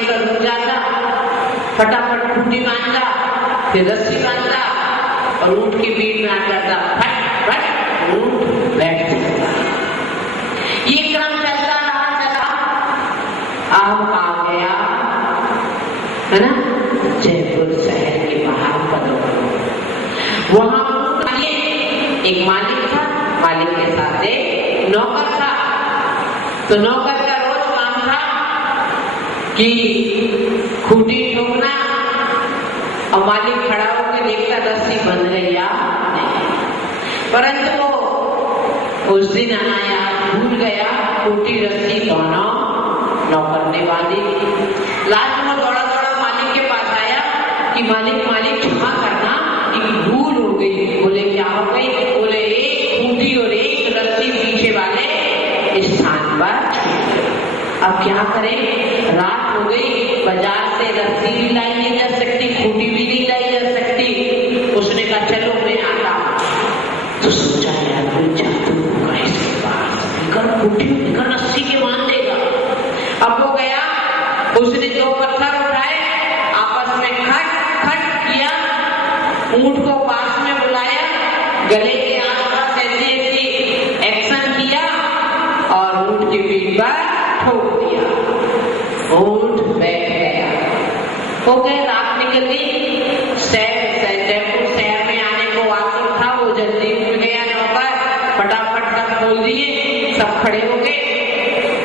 देखकर रुक जाता, फटाफट खूंटी बांधता, फिर रस्सी बांधता और ऊंट की भीड़ में आ जाता, फट फट ऊंट बैठ जाता। ये क्रम चलता रहा। अब आ गया है ना जयपुर शहर के बाहर पर। वहां एक मालिक था, मालिक के साथ एक नौकर था। तो नौकर का रोज काम था कि खूंटी ठोकना और मालिक खड़ा होकर देखता रस्सी बंध रही या नहीं। परंतु वो उस दिन आया भूल गया, खूंटी रस्सी दोनों नौकर ने बांधी। लास्ट में दौड़ा दौड़ा मालिक के पास आया कि मालिक मालिक क्षमा करना, एक भूल हो गई। बोले क्या हो गई? बोले एक खूंटी और एक रस्सी पीछे वाले स्थान पर। अब क्या करें? रात हो गई, बाजार से रस्सी भी लाई नहीं जा सकती, खूंटी भी नहीं लाई जा सकती। उसने कहा चलो मैं आता। तो सोचा यार कोई जादू होगा इसके पास, खूंटी रस्सी के बांध देगा। अब वो गया, उसने 2 पत्थर उठाए, आपस में खट खट किया, ऊंट को पास में बुलाया, गले के आसपास ऐसी एक्शन किया और ऊंट की पीठ पर ठोक दिया। ऊंट बैठ गया। हो गए, रात निकल गई। जयपुर शहर में आने को आतुर था, वो जल्दी उठ गया नौकर, फटाफट सब खोल दिए, सब खड़े हो गए।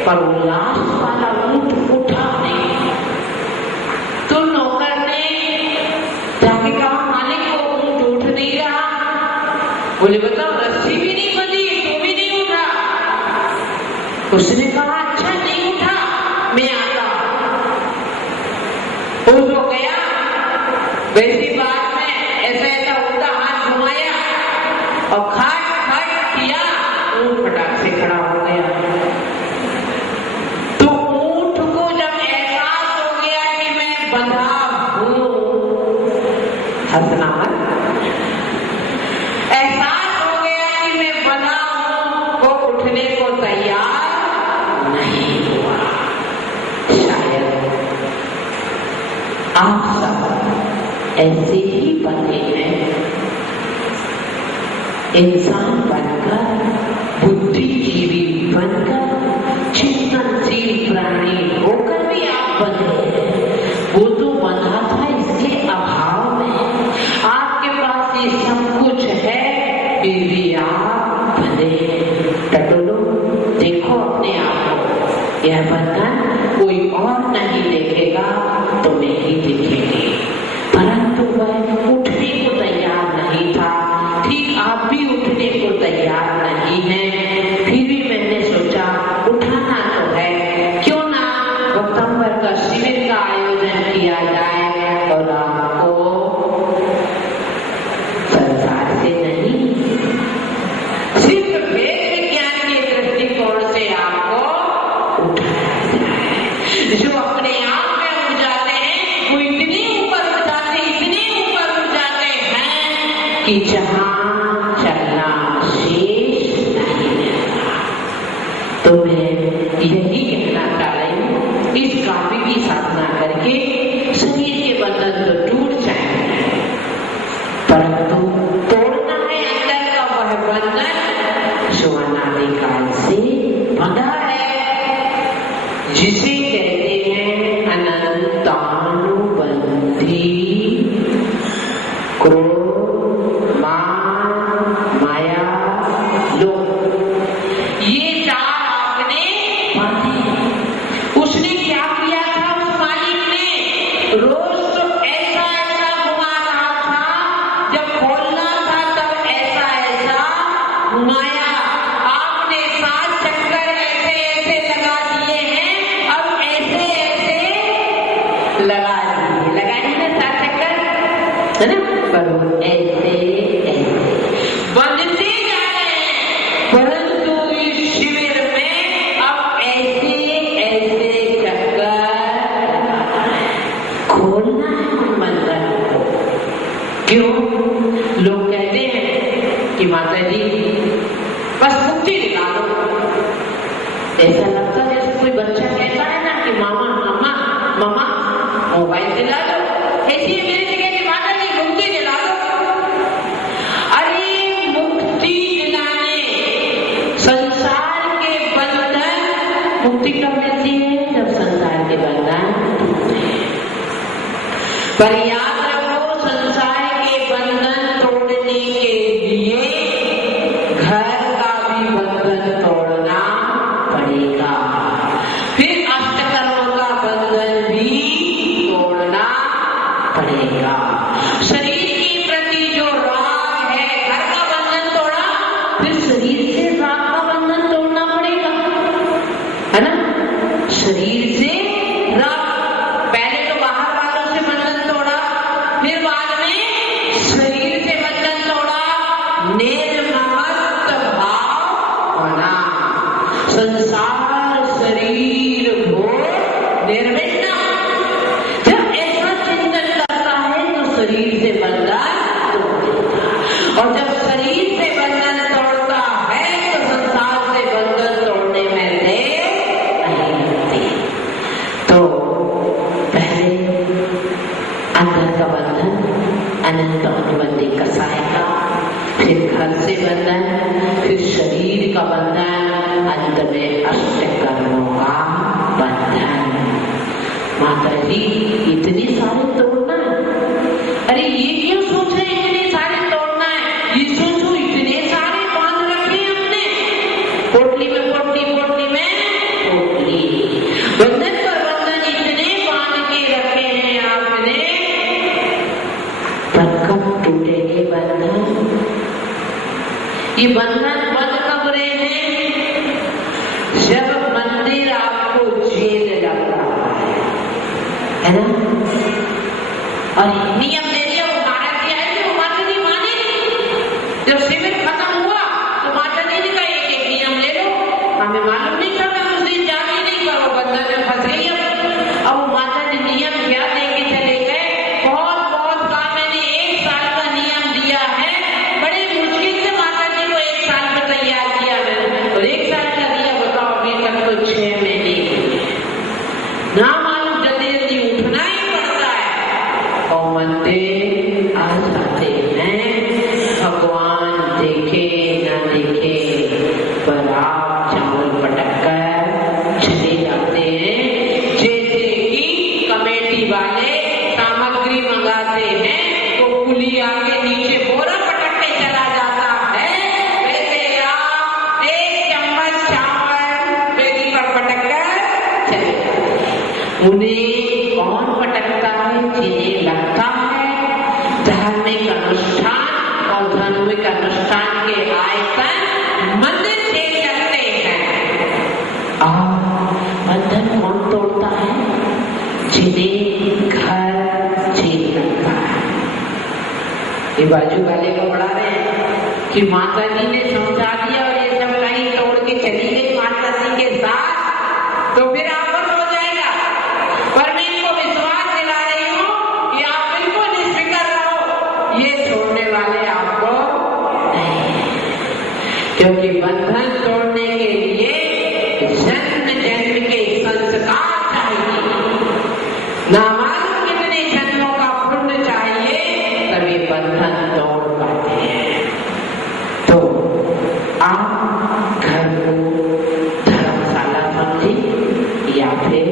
पर वो लास्ट वाला ऊंट उठा नहीं। तो नौकर ने जाके कहा मालिक वो ऊंट उठ नहीं रहा। बोले बताओ रस्सी भी नहीं बंधी, तो भी नहीं उठा। उसने कहा अच्छा नहीं उठा, मैं आता। हो गया वैसी बात में ऐसा ऐसा उल्टा हाथ घुमाया और खट खट किया, ऊंट फटाक से खड़ा हो गया। तो ऊंट को जब एहसास हो गया कि मैं बंधा हूं, हंसना मत, एहसास हो गया कि मैं बंधा हूं, वो उठने को तैयार नहीं हुआ। शायद आप सब ऐसे ही बने हैं, इंसान बनकर, बुद्धिजीवी बनकर, चिंतनशील प्राणी होकर भी आप बने। वो तो बना था इसके अभाव में। आपके पास ये सब कुछ है, फिर भी आप बने। टटोलो, देखो अपने आप को। यह बंधन कोई और नहीं देखेगा, तुम्हें ही दिखेगी। परंतु वह उठने को तैयार नहीं था, ठीक आप भी उठने को तैयार नहीं है। फिर भी मैंने सोचा उठाना तो है, क्यों ना सितंबर का शिविर का आयोजन किया जाए और आपको संसार से नहीं, सिर्फ वेद विज्ञान के दृष्टिकोण से आपको उठाया जाए। जो अपने आप में उठ जाते हैं, वो इतने ऊपर उठ जाते हैं कि जहां चलना शेष नहीं रहता। तो मैं यही कहना चाह रही हूं, इस काफी की साधना करके शरीर के बंधन तो टूट जाएंगे, परंतु तोड़ना है अंदर का वह बंधन जो अनादिकाल से बंधा है, जिसे कहते हैं अनंतानुबंधी क्रोध, माया, लोभ। ये 4 आपने बांधे। उसने क्या किया था? उस मालिक ने रोज तो ऐसा ऐसा घुमा रहा था, जब खोलना था तब ऐसा ऐसा घुमाया। आपने 7 चक्कर ऐसे ऐसे लगा दिए हैं, अब ऐसे ऐसे लगा दिए। लगाए ना 7 चक्कर, है ना? पर वो ऐसे बनते जा रहे हैं। परंतु इस शिविर में अब ऐसे ऐसे चक्कर खोलना है उन बंधन को। क्यों? लोग कहते हैं कि माता जी बस मुक्ति दिला दो। ऐसा लगता है जैसे कोई बच्चा कहता है ना कि मामा मामा मम्मा मोबाइल दिला दो, ऐसी मेरी जगह की माता जी मुक्ति दिला दो। अरे मुक्ति दिलाने संसार के बंधन, मुक्ति कब मिलती है? जब संसार के बंधन टूटते हैं। पर याद रखो, संसार के बंधन तोड़ने के लिए घर का भी बंधन तोड़ना पड़ेगा, फिर अष्टकर्म का बंधन भी तोड़ना पड़ेगा। शरीर के प्रति जो राग है, घर का बंधन तोड़ा, फिर शरीर से राग का बंधन तोड़ना पड़ेगा, है ना? शरीर से राग, पहले तो बाहर वालों से बंधन तोड़ा, फिर बाद में शरीर से बंधन तोड़ा, निर्ममत्व भाव बना। संसार शरीर हो निर्विण्ण, जब ऐसा चिंतन करता है तो शरीर से बंधन तोड़ देता है, और जब शरीर से बंधन तोड़ता है तो संसार से बंधन तोड़ने में देर नहीं लगती। तो पहले अंदर का बंधन, अनंत अनुबंधी कसाय का, फिर घर से बंधन, फिर शरीर का बंधन, अंत में अष्टकर्मों का बंधन। माता जी इतने सारे तोड़ना है? अरे ये क्यों सोच रहे इतने सारे तोड़ना है? ये सोचो इतने सारे बांध रखे हमने, पोटली में पोटली, पोटली में पोटली, बंधन पर बंधन इतने बांध के रखे हैं आपने, पर कब टूटेंगे बंधन? ये बंधन बंद कब रहे हैं? जब मंदिर आपको जेल लगता है ना? और नियम दे दिया, वो महाराज जी आए थे, वो माता जी माने नहीं। जब शिविर खत्म हुआ तो माता जी ने कहा एक नियम ले लो, हमें मालूम नहीं था, मैं उस दिन जाने नहीं कर, वो बंधन में फंस गई। अब वो माता जी नियम क्या दे के चले गए? बहुत बहुत काम मैंने 1 साल का नियम दिया है, बड़े मुश्किल से माता जी को 1 साल में तैयार किया मैंने, और 1 साल का दिया, बताओ अभी तक तो 6 महीने ना मालूम जल्दी उठना ही पड़ता है, और मंदिर आ जाते हैं। भगवान देखे न देखे पर आप चावल पटक कर चले जाते हैं, जैसे कि कमेटी वाले सामग्री मंगाते हैं तो कुली आगे नीचे बोरा पटक के चला जाता है, वैसे आप 1 चम्मच चावल बेदी पर पटक कर चले जाते हैं। उन्हें कौन पटकता है? जिन्हें लगता है धार्मिक अनुष्ठान और धार्मिक अनुष्ठान के आयतन मंदिर से चलते हैं। और बंधन कौन तोड़ता है? जिन्हें घर जेल लगता है। ये बाजू वाले को बढ़ा रहे हैं कि माता जी ने समझा दिया और ये सब कहीं तोड़ के चली गई माता जी के साथ, तो फिर आपस हो जाएगा। पर मैं इनको विश्वास दिला रही हूँ कि आप बिल्कुल निश्चित रहो, ये छोड़ने वाले आपको नहीं, क्योंकि बंधन तोड़ने के लिए जन्म जन्म के संस्कार चाहिए, नामालूम कितने जन्मों का पुण्य चाहिए, तभी बंधन तोड़ पाते हैं। तो आप घर को धर्मशाला समझे या फिर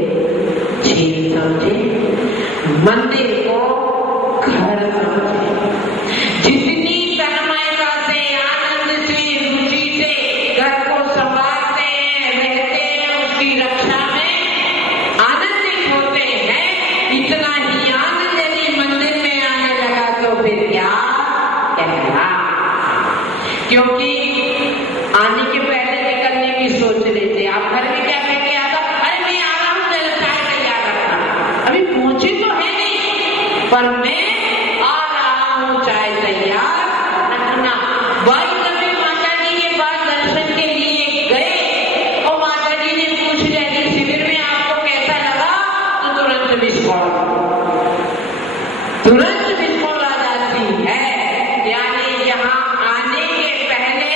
झील समझे, मंदिर को घर समझे। जितनी तन्मयता से, आनंद से, रुचि से घर को संभालते हैं, रहते हैं, उसकी रक्षा में आनंदित होते हैं, इतना ही आनंद यदि मंदिर में आने लगा तो फिर क्या कहना? क्योंकि आने के पहले निकलने की सोच लेते। आप घर में क्या कह के आता? अरे मैं आ रहा हूँ, जरा चाय तैयार रखना। अभी पहुंचे तो है नहीं, पर मैं आ रहा हूँ, चाय तैयार रखना। भाई कभी माता जी के पास दर्शन के लिए गए और माता जी ने पूछ लिया कि शिविर में आपको कैसा लगा, तो तुरंत मिस कॉल आ जाती है। यानी यहाँ आने के पहले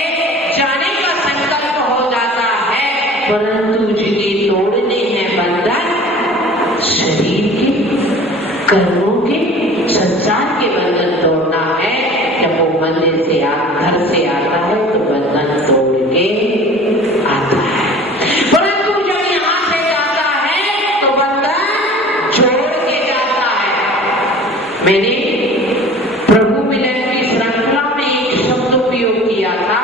जाने का संकल्प हो जाता है, परंतु जिन्हें तोड़ने हैं बंधन, शरीर के, कर्मों के, संसार के बंधन तोड़ना है। जब वो मंदिर से घर से आता है तो बंधन तोड़ के आता है, परंतु जब यहाँ से जाता है तो बंधन जोड़ के जाता है। मैंने प्रभु मिलन की श्रृंखला में एक शब्द उपयोग किया था,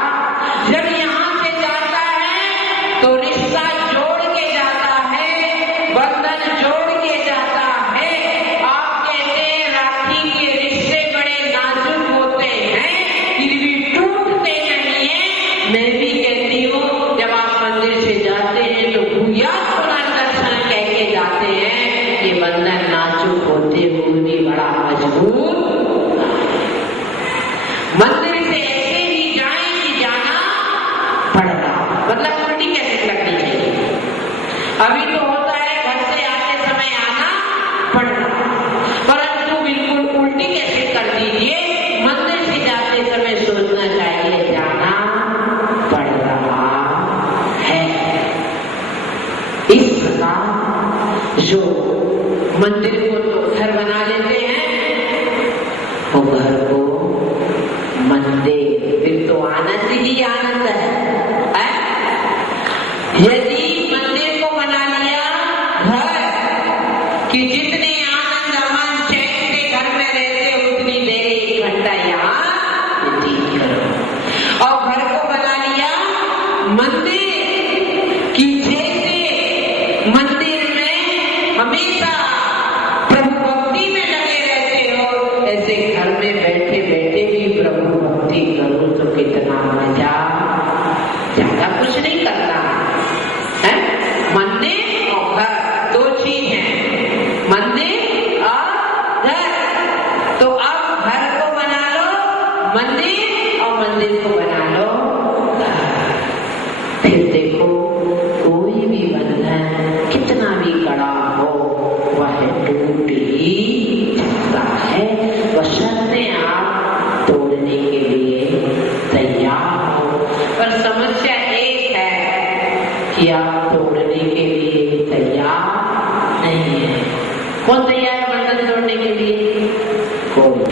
जब यहाँ से जाता है तो रिश्ता जोड़ के जाता है, बंधन जोड़ के जाता है। आप कहते हैं राखी के रिश्ते बड़े नाजुक होते हैं, फिर भी टूटते नहीं है। मैं भी कहती हूँ जब आप मंदिर से जाते हैं तो भूयात पुनर्दर्शन कह के जाते हैं। ये बंधन नाजुक होते हुए भी बड़ा मजबूत। मंदिर से ऐसे ही जाए कि जाना पड़ रहा, मतलब उल्टी कैसे लगनी चाहिए। अभी तो होता है घर से आते समय आना पड़ रहा, परंतु बिल्कुल उल्टी कैसे कर दीजिए। मंदिर से जाते समय सोचना चाहिए जाना पड़ रहा है। इस प्रकार जो मंदिर को तो घर बना लेते हैं, वो घर को मंदिर, फिर तो आनंद ही आनंद है। यदि मंदिर को बना लिया घर कि जितने आनंद अमन चैन से घर में रहते उतनी देर 1 घंटा यहाँ व्यतीत करो, और घर को बना लिया मंदिर कि जैसे मंदिर में हमेशा प्रभु भक्ति में लगे रहते हो, ऐसे घर में बैठे बैठे भी प्रभु भक्ति करो तो कितना मजा। ज्यादा कुछ नहीं करना है। मंदिर और घर दो चीज है, मंदिर और घर। तो अब घर को बना लो मंदिर और मंदिर को बना लो घर। फिर देखो कोई भी बंधन कितना भी कड़ा हो वह टूट ही जाता है। बशर्ते आप तोड़ने के लिए तैयार हो। पर समस्या एक है कि आप तोड़ने के लिए तैयार नहीं है। कौन तैयार है बंधन तोड़ने के लिए? कोई।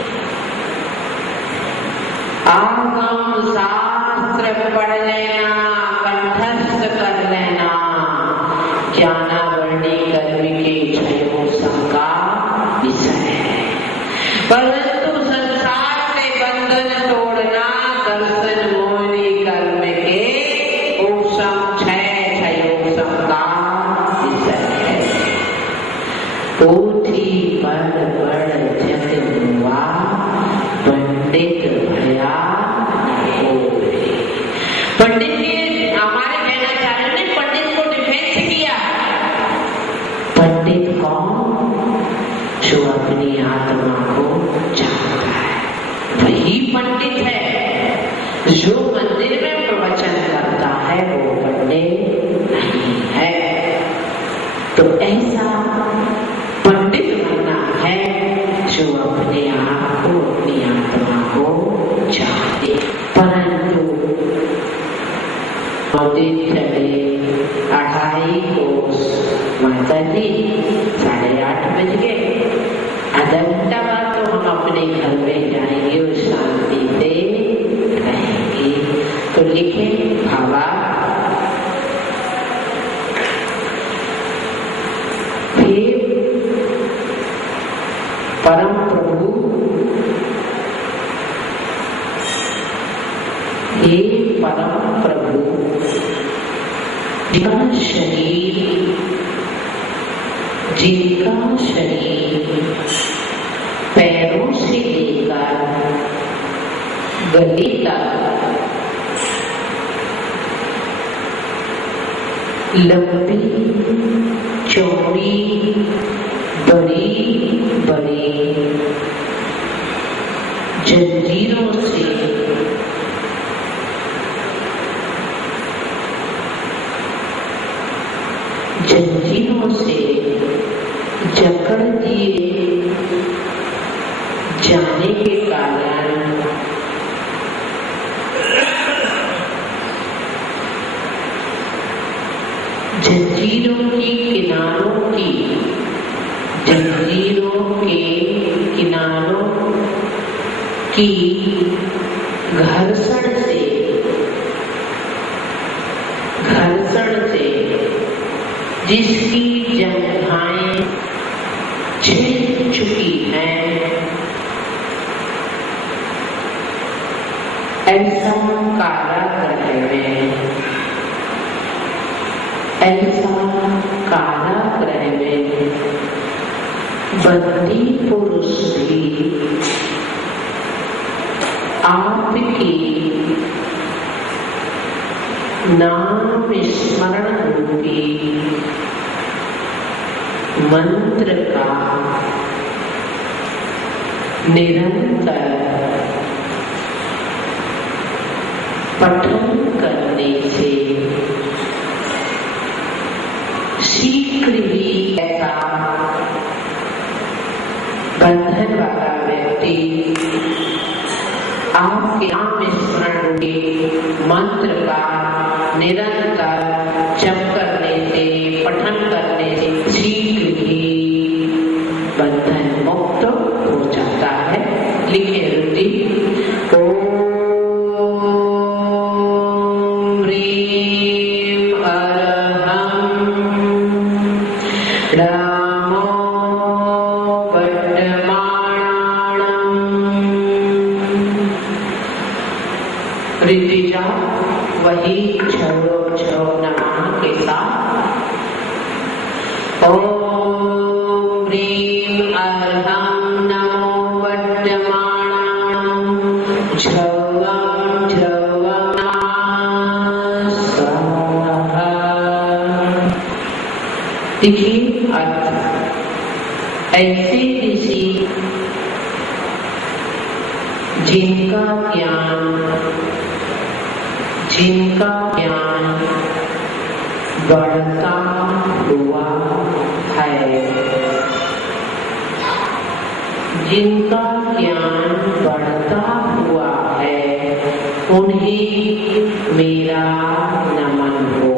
आगम शास्त्र पढ़ लेना, कंठस्थ कर लेना, ज्ञानावरणी कर्म के क्षयों संका विषय है, परंतु संसार से बंधन तोड़ना दर्शन मोहिनी कर्म के उपशम क्षयों संका विषय है। पोथी पढ़ पढ़ जग हुआ, पंडित भया होए। पंडित जी हमारे जैनाचार्य ने पंडित को डिफेंस किया। पंडित कौन? जो अपनी आत्मा को जानता है, वही पंडित है। जो मंदिर में प्रवचन करता है वो पंडित नहीं है। तो ऐसा पंडित बनना है जो अपने आप को, अपनी आत्मा को जाने। परंतु चले 2:30 कोस, माता जी 8:30 बज गए, आधा घंटा बाद तो हम अपने घर में जाएंगे और शांति से रहेंगे। तो लिखे भावा, फिर परम प्रभु हे परम प्रभु, जिनका शरीर पैरों से लेकर गले तक लंबी चौड़ी बड़ी बड़ी जंजीरों से जकड़ दिए जाने के कारण जंजीरों की किनारों की जंजीरों के किनारों की घर्षण से जिसकी जंघाएं छिल चुकी हैं, ऐसा कारागृह में बंदी पुरुष भी आपकी नाम स्मरण रूपी मंत्र का निरंतर पठन करने से शीघ्र ही ऐसा बंधन वाला व्यक्ति आपके नाम स्मरण रूपी मंत्र का निरंतर जप करने से, पठन करने से शीघ्र ही बंधन मुक्त हो जाता है। लिखे रुचि ओम ह्रीं अरहं नमो वर्तमानम्। ऋतिजा वही छो नमः के साथ ओम ह्रीं अरहं नमो वर्तमानम् झवं झवं स्वाहा। देखिए अर्थ, ऐसे ऋषि जिनका ज्ञान बढ़ता हुआ है, जिनका ज्ञान बढ़ता हुआ है, उन्हें मेरा नमन हो।